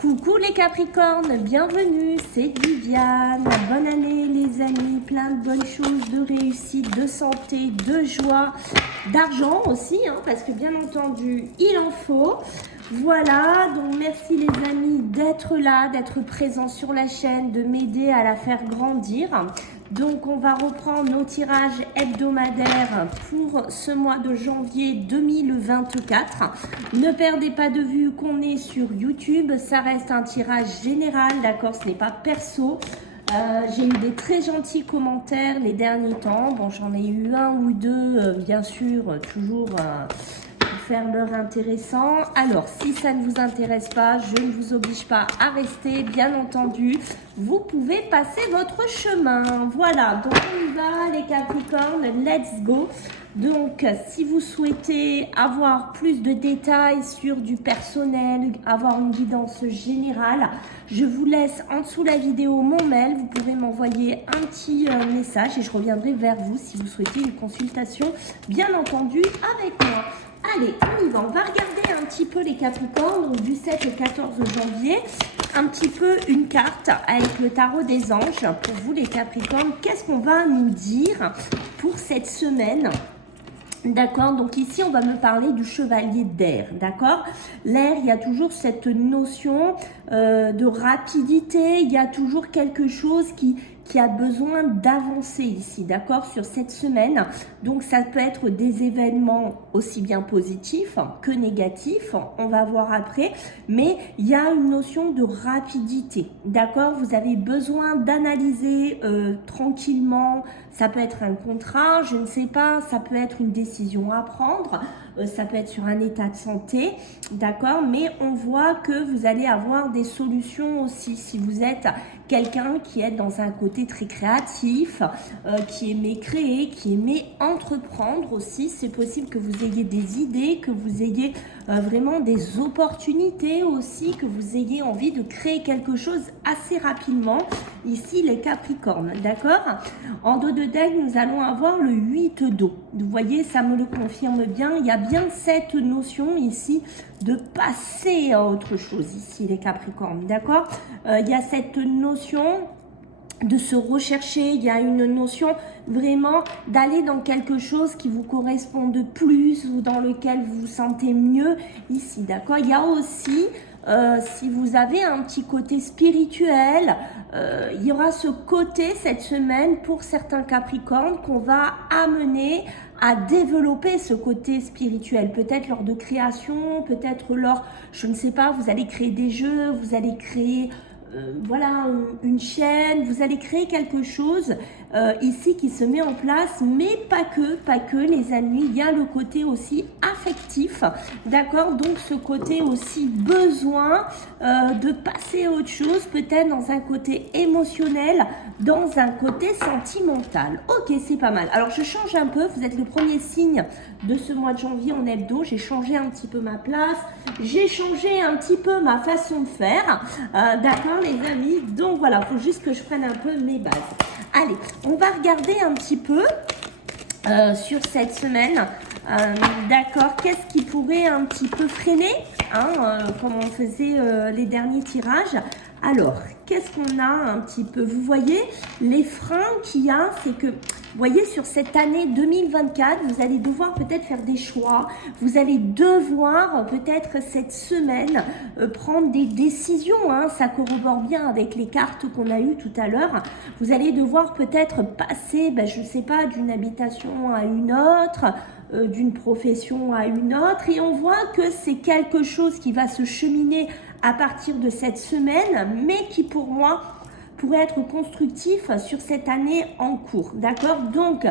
Coucou les Capricornes, bienvenue, c'est Viviane. Bonne année les amis, plein de bonnes choses, de réussite, de santé, de joie, d'argent aussi, parce que bien entendu, il en faut. Voilà, donc merci les amis d'être là, d'être présents sur la chaîne, de m'aider à la faire grandir. Donc on va reprendre nos tirages hebdomadaires pour ce mois de janvier 2024. Ne perdez pas de vue qu'on est sur YouTube, ça reste un tirage général, d'accord, ce n'est pas perso. J'ai eu des très gentils commentaires les derniers temps. Bon, j'en ai eu un ou deux, bien sûr, toujours pour faire l'heure intéressant. Alors, si ça ne vous intéresse pas, je ne vous oblige pas à rester, bien entendu. Vous pouvez passer votre chemin. Voilà, donc on y va les Capricornes, let's go. Donc, si vous souhaitez avoir plus de détails sur du personnel, avoir une guidance générale, je vous laisse en dessous la vidéo mon mail. Vous pouvez m'envoyer un petit message et je reviendrai vers vous si vous souhaitez une consultation, bien entendu, avec moi. Allez, on y va. On va regarder un petit peu les Capricornes, donc du 7 au 14 janvier. Un petit peu une carte avec le tarot des anges. Pour vous les Capricornes, qu'est-ce qu'on va nous dire pour cette semaine ? D'accord, donc ici on va me parler du chevalier d'air, d'accord. L'air, il y a toujours cette notion de rapidité, il y a toujours quelque chose qui a besoin d'avancer ici, d'accord, sur cette semaine. Donc ça peut être des événements aussi bien positifs que négatifs, on va voir après, mais il y a une notion de rapidité, d'accord. Vous avez besoin d'analyser tranquillement, ça peut être un contrat, je ne sais pas, ça peut être une décision à prendre, ça peut être sur un état de santé, d'accord, mais on voit que vous allez avoir des solutions aussi si vous êtes quelqu'un qui est dans un côté très créatif, qui aimait créer, qui aimait entreprendre aussi. C'est possible que vous ayez des idées, que vous ayez vraiment des opportunités aussi, que vous ayez envie de créer quelque chose assez rapidement. Ici, les Capricornes, d'accord. En dos de deck, nous allons avoir le 8 d'eau. Vous voyez, ça me le confirme bien. Il y a bien cette notion ici de passer à autre chose ici, les Capricornes, d'accord. Il y a cette notion de se rechercher, il y a une notion vraiment d'aller dans quelque chose qui vous corresponde plus ou dans lequel vous vous sentez mieux ici, d'accord. Il y a aussi, si vous avez un petit côté spirituel, il y aura ce côté cette semaine pour certains Capricornes qu'on va amener à développer ce côté spirituel, peut-être lors de création, peut-être lors, je ne sais pas, vous allez créer des jeux, vous allez créer voilà, une chaîne, vous allez créer quelque chose ici qui se met en place, mais pas que les amis, il y a le côté aussi affectif, d'accord, donc ce côté aussi besoin de passer à autre chose, peut-être dans un côté émotionnel, dans un côté sentimental. Ok, c'est pas mal. Alors je change un peu, vous êtes le premier signe de ce mois de janvier en hebdo, j'ai changé un petit peu ma place, j'ai changé un petit peu ma façon de faire, d'accord les amis, donc voilà, il faut juste que je prenne un peu mes bases. Allez, on va regarder un petit peu sur cette semaine, d'accord, qu'est-ce qui pourrait un petit peu freiner, comme on faisait les derniers tirages. Alors, qu'est-ce qu'on a un petit peu? Vous voyez, les freins qu'il y a, c'est que, vous voyez, sur cette année 2024, vous allez devoir peut-être faire des choix. Vous allez devoir peut-être cette semaine prendre des décisions. Ça corrobore bien avec les cartes qu'on a eues tout à l'heure. Vous allez devoir peut-être passer, je ne sais pas, d'une habitation à une autre, d'une profession à une autre. Et on voit que c'est quelque chose qui va se cheminer à partir de cette semaine, mais qui pour moi pourrait être constructif sur cette année en cours, d'accord. Donc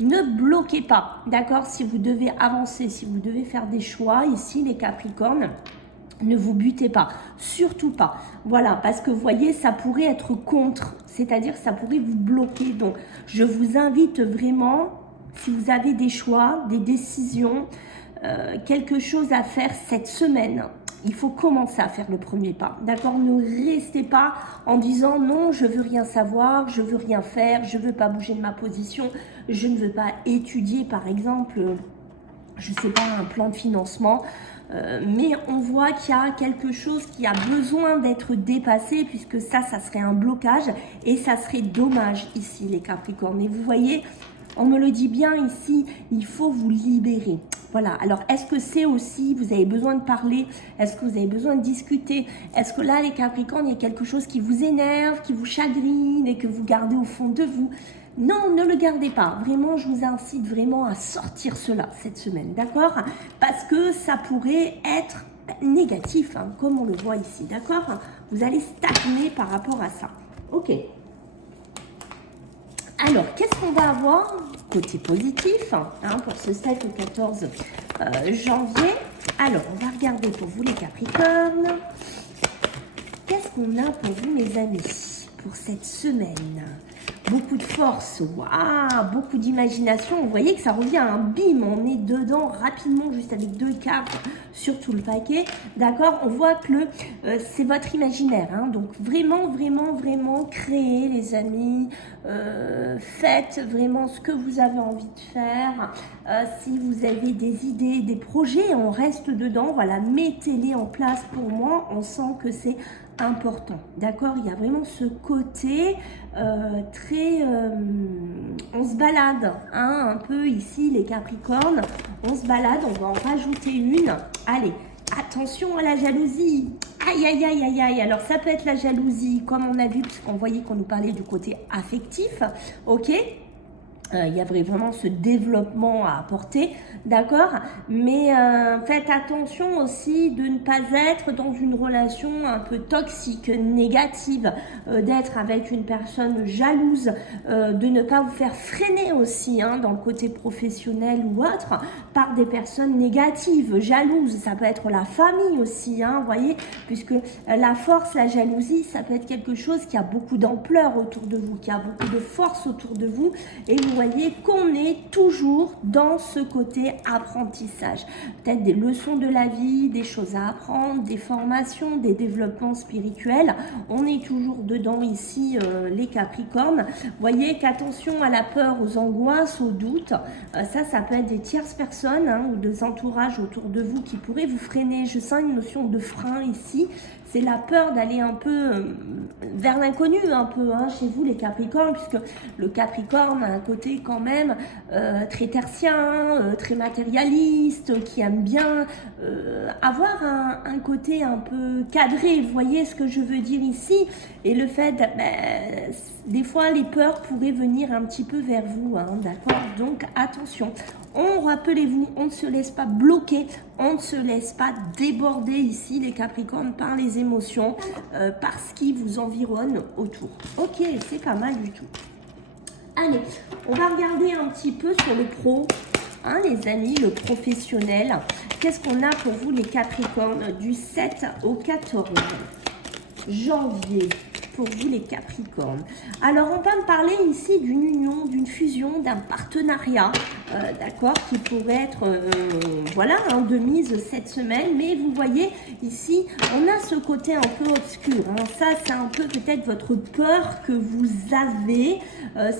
ne bloquez pas, d'accord, si vous devez avancer, si vous devez faire des choix ici les Capricornes, ne vous butez pas, surtout pas, voilà, parce que vous voyez, ça pourrait être contre, c'est-à-dire ça pourrait vous bloquer. Donc je vous invite vraiment, si vous avez des choix, des décisions, quelque chose à faire cette semaine, il faut commencer à faire le premier pas, d'accord. Ne restez pas en disant non, je veux rien savoir, je veux rien faire, je veux pas bouger de ma position, je ne veux pas étudier par exemple, je sais pas, un plan de financement. mais on voit qu'il y a quelque chose qui a besoin d'être dépassé, puisque ça serait un blocage et ça serait dommage ici les Capricornes. Et vous voyez, on me le dit bien ici, il faut vous libérer. Voilà, alors est-ce que c'est aussi, vous avez besoin de parler, est-ce que vous avez besoin de discuter, est-ce que là les Capricornes, il y a quelque chose qui vous énerve, qui vous chagrine et que vous gardez au fond de vous? Non, ne le gardez pas. Vraiment, je vous incite vraiment à sortir cela cette semaine, d'accord? Parce que ça pourrait être négatif, hein, comme on le voit ici, d'accord? Vous allez stagner par rapport à ça. Ok. Alors, qu'est-ce qu'on va avoir côté positif hein, pour ce 7 au 14 janvier? Alors, on va regarder pour vous les Capricornes. Qu'est-ce qu'on a pour vous mes amis pour cette semaine? Beaucoup de force, waouh, beaucoup d'imagination. Vous voyez que ça revient à un bim, on est dedans rapidement, juste avec 2 cartes sur tout le paquet. D'accord, on voit que c'est votre imaginaire. Hein, donc vraiment, vraiment, vraiment créez les amis. Faites vraiment ce que vous avez envie de faire. Si vous avez des idées, des projets, on reste dedans. Voilà, mettez-les en place pour moi. On sent que c'est important. D'accord, il y a vraiment ce côté très... on se balade hein, un peu ici les Capricornes. On se balade, on va en rajouter une. Allez, attention à la jalousie. Aïe, aïe, aïe, aïe, aïe. Alors, ça peut être la jalousie, comme on a vu, parce qu'on voyait qu'on nous parlait du côté affectif. Ok, il y a vraiment ce développement à apporter, d'accord? Mais faites attention aussi de ne pas être dans une relation un peu toxique, négative, d'être avec une personne jalouse, de ne pas vous faire freiner aussi hein, dans le côté professionnel ou autre par des personnes négatives, jalouses. Ça peut être la famille aussi, hein, vous voyez, puisque la force, la jalousie, ça peut être quelque chose qui a beaucoup d'ampleur autour de vous, qui a beaucoup de force autour de vous, et vous voyez qu'on est toujours dans ce côté apprentissage. Peut-être des leçons de la vie, des choses à apprendre, des formations, des développements spirituels. On est toujours dedans ici, les Capricornes. Vous voyez qu'attention à la peur, aux angoisses, aux doutes. Ça peut être des tierces personnes hein, ou des entourages autour de vous qui pourraient vous freiner. Je sens une notion de frein ici. C'est la peur d'aller un peu vers l'inconnu, un peu hein, chez vous les Capricornes, puisque le Capricorne a un côté quand même très tertien, très matérialiste, qui aime bien avoir un côté un peu cadré. Vous voyez ce que je veux dire ici? Et le fait, des fois, les peurs pourraient venir un petit peu vers vous, hein, d'accord? Donc, attention. Rappelez-vous, on ne se laisse pas bloquer, on ne se laisse pas déborder ici, les Capricornes, par les émotions, par ce qui vous environne autour. Ok, c'est pas mal du tout. Allez, on va regarder un petit peu sur le pro, hein, les amis, le professionnel. Qu'est-ce qu'on a pour vous, les Capricornes, du 7 au 14 janvier? Pour vous les Capricornes. Alors on va me parler ici d'une union, d'une fusion, d'un partenariat, d'accord, qui pourrait être voilà, hein, de mise cette semaine, mais vous voyez ici, on a ce côté un peu obscur, hein. Ça c'est un peu peut-être votre peur que vous avez,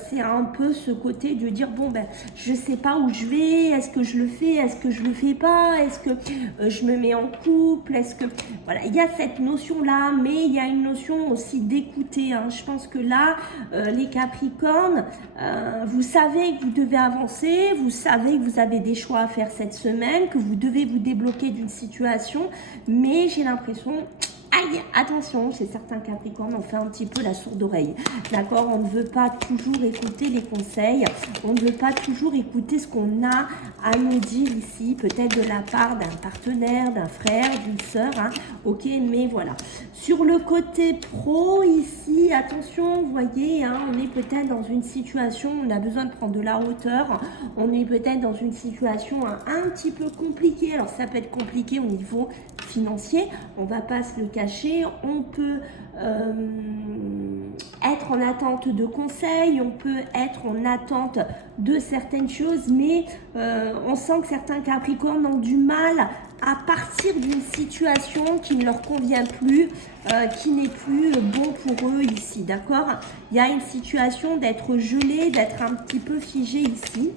c'est un peu ce côté de dire bon ben je sais pas où je vais, est-ce que je le fais, est-ce que je le fais pas, est-ce que je me mets en couple, est-ce que voilà, il y a cette notion là, mais il y a une notion aussi d'écouter, hein. Je pense que là les Capricornes, vous savez que vous devez avancer, vous savez que vous avez des choix à faire cette semaine, que vous devez vous débloquer d'une situation, mais j'ai l'impression... Aïe, attention, chez certains Capricornes, on fait un petit peu la sourde oreille. D'accord, on ne veut pas toujours écouter les conseils, on ne veut pas toujours écouter ce qu'on a à nous dire ici, peut-être de la part d'un partenaire, d'un frère, d'une sœur, hein. Ok, mais voilà. Sur le côté pro, ici, attention, vous voyez, hein, on est peut-être dans une situation, on a besoin de prendre de la hauteur, on est peut-être dans une situation un petit peu compliquée. Alors, ça peut être compliqué au niveau financier, on va pas se le cacher, on peut être en attente de conseils, on peut être en attente de certaines choses, mais on sent que certains Capricornes ont du mal à partir d'une situation qui ne leur convient plus, qui n'est plus bon pour eux ici, d'accord? Il y a une situation d'être gelé, d'être un petit peu figé ici,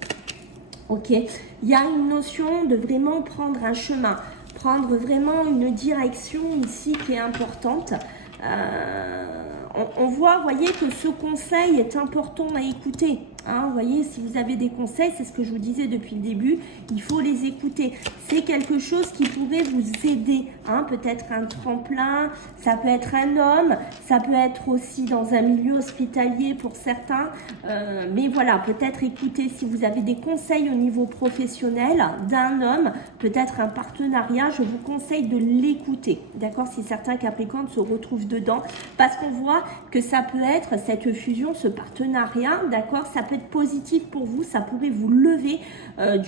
ok? Il y a une notion de vraiment prendre un chemin. prendre vraiment une direction ici qui est importante. On voit, vous voyez, que ce conseil est important à écouter. Hein, vous voyez, si vous avez des conseils, c'est ce que je vous disais depuis le début, il faut les écouter. C'est quelque chose qui pourrait vous aider. Hein, peut-être un tremplin, ça peut être un homme, ça peut être aussi dans un milieu hospitalier pour certains. Mais voilà, peut-être écouter si vous avez des conseils au niveau professionnel d'un homme, peut-être un partenariat, je vous conseille de l'écouter. D'accord, si certains Capricornes se retrouvent dedans, parce qu'on voit que ça peut être cette fusion, ce partenariat, d'accord, ça peut être positif pour vous, ça pourrait vous lever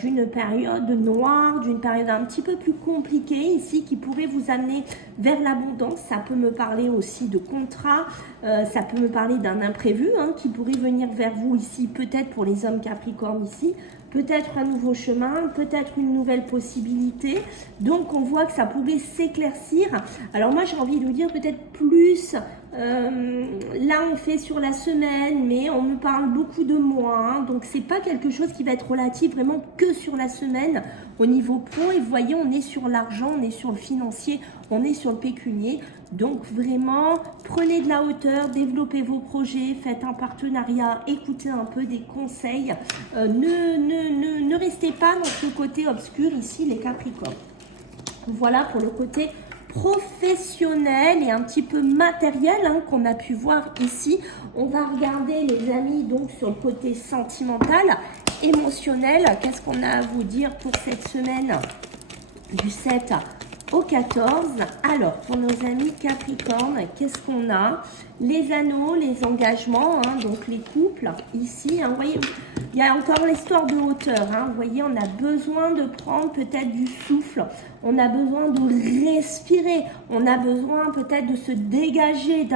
d'une période noire, d'une période un petit peu plus compliquée ici, qui pourrait vous amener vers l'abondance. Ça peut me parler aussi de contrat, ça peut me parler d'un imprévu hein, qui pourrait venir vers vous ici, peut-être pour les hommes Capricornes ici, peut-être un nouveau chemin, peut-être une nouvelle possibilité. Donc, on voit que ça pourrait s'éclaircir. Alors, moi, j'ai envie de vous dire peut-être plus. Là, on fait sur la semaine, mais on me parle beaucoup de mois. Hein, donc, c'est pas quelque chose qui va être relatif vraiment que sur la semaine au niveau pro. Et vous voyez, on est sur l'argent, on est sur le financier, on est sur le pécunier. Donc, vraiment, prenez de la hauteur, développez vos projets, faites un partenariat, écoutez un peu des conseils. Ne restez pas dans ce côté obscur ici, les Capricornes. Voilà pour le côté professionnel et un petit peu matériel hein, qu'on a pu voir ici. On va regarder, les amis, donc sur le côté sentimental, émotionnel. Qu'est-ce qu'on a à vous dire pour cette semaine du 7 au 14. Alors, pour nos amis Capricorne, qu'est-ce qu'on a? Les anneaux, les engagements, hein, donc les couples, ici, hein, vous voyez, il y a encore l'histoire de hauteur, hein, vous voyez, on a besoin de prendre peut-être du souffle, on a besoin de respirer, on a besoin peut-être de se dégager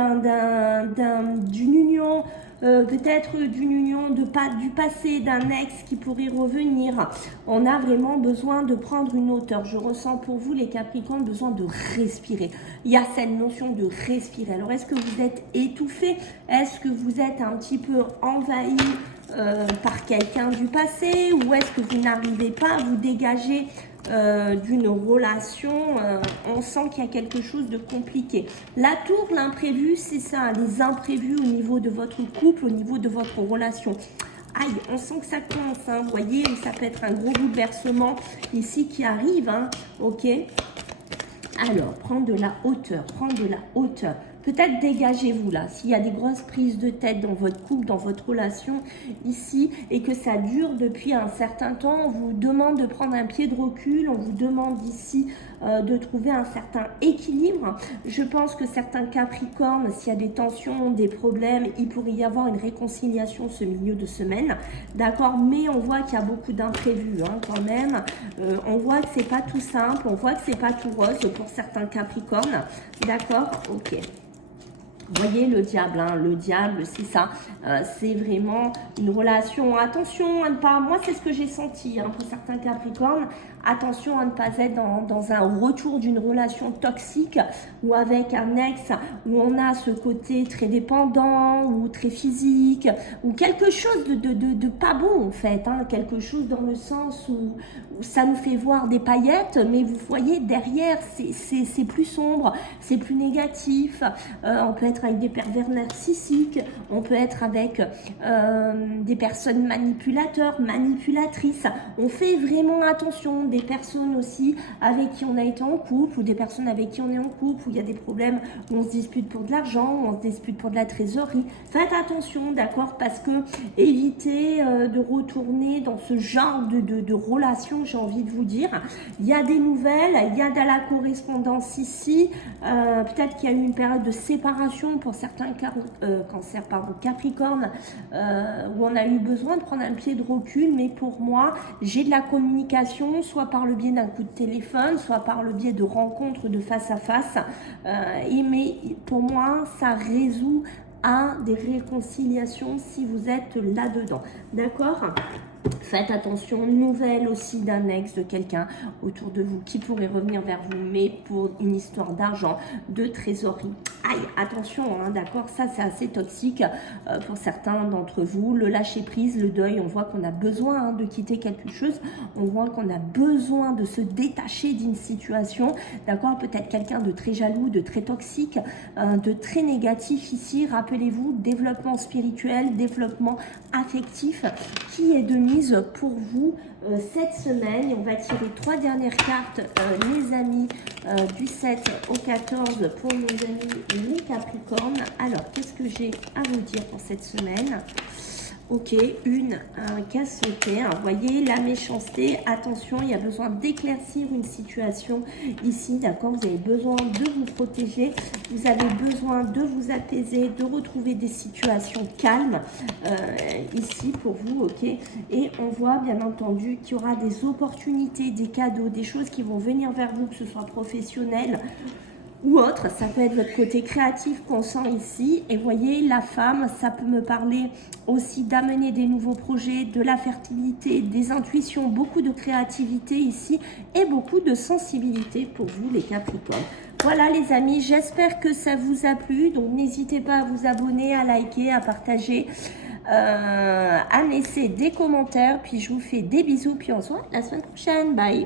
d'une union, peut-être d'une union du passé, d'un ex qui pourrait revenir. On a vraiment besoin de prendre une hauteur. Je ressens pour vous, les Capricornes, besoin de respirer. Il y a cette notion de respirer. Alors, est-ce que vous êtes étouffé? Est-ce que vous êtes un petit peu envahi par quelqu'un du passé? Ou est-ce que vous n'arrivez pas à vous dégager d'une relation, on sent qu'il y a quelque chose de compliqué. La tour, l'imprévu, c'est ça, les imprévus au niveau de votre couple, au niveau de votre relation. Aïe, on sent que ça commence, hein, vous voyez, ça peut être un gros bouleversement ici qui arrive, hein, ok. Alors, prendre de la hauteur, prendre de la hauteur. Peut-être dégagez-vous là, s'il y a des grosses prises de tête dans votre couple, dans votre relation ici, et que ça dure depuis un certain temps, on vous demande de prendre un pied de recul, on vous demande ici de trouver un certain équilibre. Je pense que certains Capricornes, s'il y a des tensions, des problèmes, il pourrait y avoir une réconciliation ce milieu de semaine, d'accord, mais on voit qu'il y a beaucoup d'imprévus hein, quand même, on voit que c'est pas tout simple, on voit que c'est pas tout rose pour certains Capricornes, d'accord, ok. Vous voyez le diable, hein, le diable, c'est ça, c'est vraiment une relation, attention à ne pas, moi c'est ce que j'ai senti hein, pour certains Capricornes, attention à ne pas être dans un retour d'une relation toxique ou avec un ex où on a ce côté très dépendant ou très physique ou quelque chose de pas bon en fait, hein, quelque chose dans le sens où ça nous fait voir des paillettes, mais vous voyez derrière c'est plus sombre, c'est plus négatif, on peut être avec des pervers narcissiques, on peut être avec des personnes manipulateurs, manipulatrices, on fait vraiment attention, des personnes aussi avec qui on a été en couple ou des personnes avec qui on est en couple où il y a des problèmes où on se dispute pour de l'argent, où on se dispute pour de la trésorerie. Faites attention, d'accord, parce que évitez de retourner dans ce genre de relation, j'ai envie de vous dire. Il y a des nouvelles, il y a de la correspondance ici, peut-être qu'il y a eu une période de séparation pour certains Capricornes où on a eu besoin de prendre un pied de recul, mais pour moi, j'ai de la communication, soit par le biais d'un coup de téléphone, soit par le biais de rencontres de face à face. Mais pour moi, ça résout à des réconciliations si vous êtes là-dedans. D'accord ? Faites attention, nouvelle aussi d'un ex, de quelqu'un autour de vous qui pourrait revenir vers vous, mais pour une histoire d'argent, de trésorerie. Aïe, attention, hein, d'accord, ça c'est assez toxique pour certains d'entre vous. Le lâcher prise, le deuil, on voit qu'on a besoin de quitter quelque chose, on voit qu'on a besoin de se détacher d'une situation, d'accord, peut-être quelqu'un de très jaloux, de très toxique, de très négatif ici. Rappelez-vous, développement spirituel, développement affectif qui est de mise pour vous cette semaine. Et on va tirer 3 dernières cartes, les amis, du 7 au 14 pour nos amis les Capricornes. Alors, qu'est-ce que j'ai à vous dire pour cette semaine? Ok, un cas sauté, hein. Vous voyez, la méchanceté, attention, il y a besoin d'éclaircir une situation ici, d'accord? Vous avez besoin de vous protéger, vous avez besoin de vous apaiser, de retrouver des situations calmes ici pour vous, ok? Et on voit bien entendu qu'il y aura des opportunités, des cadeaux, des choses qui vont venir vers vous, que ce soit professionnel ou autre. Ça peut être votre côté créatif qu'on sent ici. Et voyez, la femme, ça peut me parler aussi d'amener des nouveaux projets, de la fertilité, des intuitions, beaucoup de créativité ici et beaucoup de sensibilité pour vous les Capricornes. Voilà les amis, j'espère que ça vous a plu. Donc n'hésitez pas à vous abonner, à liker, à partager, à laisser des commentaires. Puis je vous fais des bisous, puis on se voit la semaine prochaine. Bye.